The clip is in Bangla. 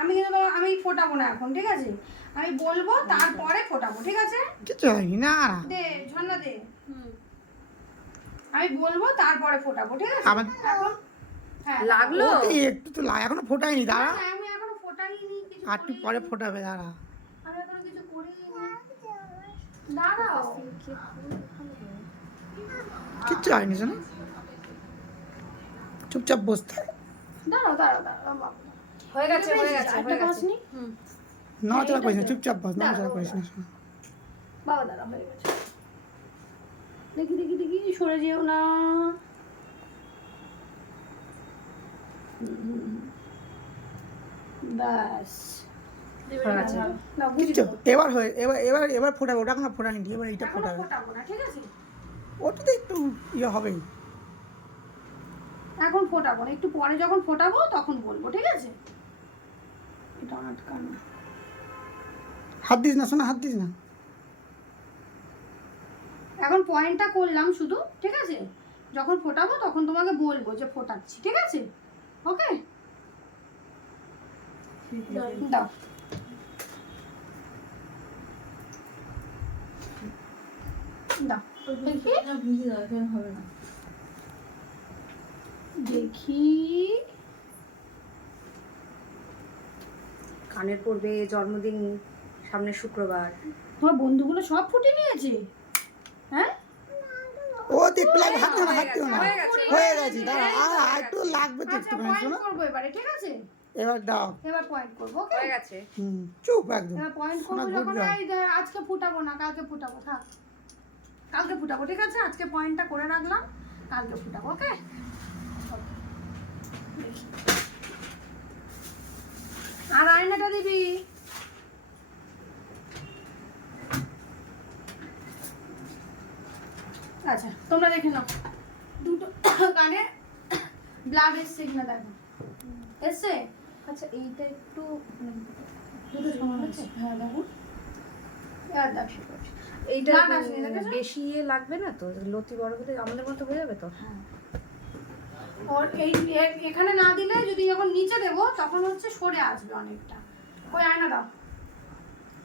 আমি কিন্তু আমি ফোটাবো না এখন, ঠিক আছে? আমি বলবো তারপরে ফোটাবো, ঠিক আছে? কিছু হয়নি না। দে ঝর্ণা দে। আমি বলবো তারপরে ফোটাবো, ঠিক আছে? আবার এখন হ্যাঁ লাগলো? একটু তো এখনো ফোটায়নি, দাঁড়া। হ্যাঁ, আমি এখনো ফোটাইনি, কিছু আর একটু পরে করিনি। ফোটাবে, দাঁড়া। আমি এখনো কিছু করিনি। দাঁড়াও। কিচ্ছু হয়নি, শোনো, চুপচাপ বসতে হবে। দাঁড়াও দাঁড়াও দাঁড়াও বাবা। হয়ে গেছে হয়ে গেছে একটা হয়ে গেছে। বসনি? নড়াচড়া করিস না, চুপচাপ বস, নড়াচড়া করিস না, শোনো। বাবা দাঁড়া, হয়ে গেছে। দেখি দেখি দেখি, সরে যেও না। ব্যাস হয়ে গেছে। না বুঝি কিচ্ছু এবার হয়ে এবার ফোটাবে, ওটা এখনো ফোটায়নি, এবার এইটা এখনো ফোটাবে। ফোটাবো না, ঠিক আছে? ওটাতে একটু ইয়ে হবেই। এখন ফোটাবো না, একটু পরে যখন ফোটাবো তখন বলবো, ঠিক আছে? এটা আটকানো। হাত দিস না, শোনা, হাত দিস না। এখন পয়েন্টটা করলাম শুধু, ঠিক আছে? যখন ফোটাবো তখন তোমাকে বলবো যে ফোটাচ্ছি, ঠিক আছে? ওকে, দাও। দাও দেখি দেখি। কানের পড়বে, জন্মদিন সামনে শুক্রবার। তোমার বন্ধুগুলো সব ফুটে নিয়েছে, হ্যাঁ? ও তো একটু লাগবে, হাত দিও না, হাত দিও না। হয়ে গেছে, হয়ে গেছে, দাঁড়া, আর একটু লাগবে তো আচ্ছা একটুখানি, পয়েন্ট শোনো। করবো এবারে, ঠিক আছে? এবার দাও। এবার পয়েন্ট করবো, ওকে? হয়ে গেছে। চুপ একদম। এবার পয়েন্ট শোনা, করবো good যখন। girl। এই যে আজকে ফুটাবো না, কালকে ফুটাবো, থাক। কালকে ফুটাবো, ঠিক আছে? আজকে পয়েন্টটা করে রাখলাম, কালকে ফুটাবো, ওকে? আর আয়নাটা দিবি। আচ্ছা তোমরা দেখে নাও দুটো কানে ব্লাড এসছে কিনা, দেখো এসছে। আচ্ছা এইটা একটু দুটো সমান আছে, হ্যাঁ দেখো। এবার দেখ শুরু করছি। এইটা Blood আসেনি, দেখেছো? বেশি ইয়ে লাগবে না তো? লতি বড় হলে আমাদের মতো হয়ে যাবে তো? ওর এই এখানে না দিলে, যদি যখন নিচে দেবো তখন হচ্ছে সরে আসবে অনেকটা। ওই আয়না দাও।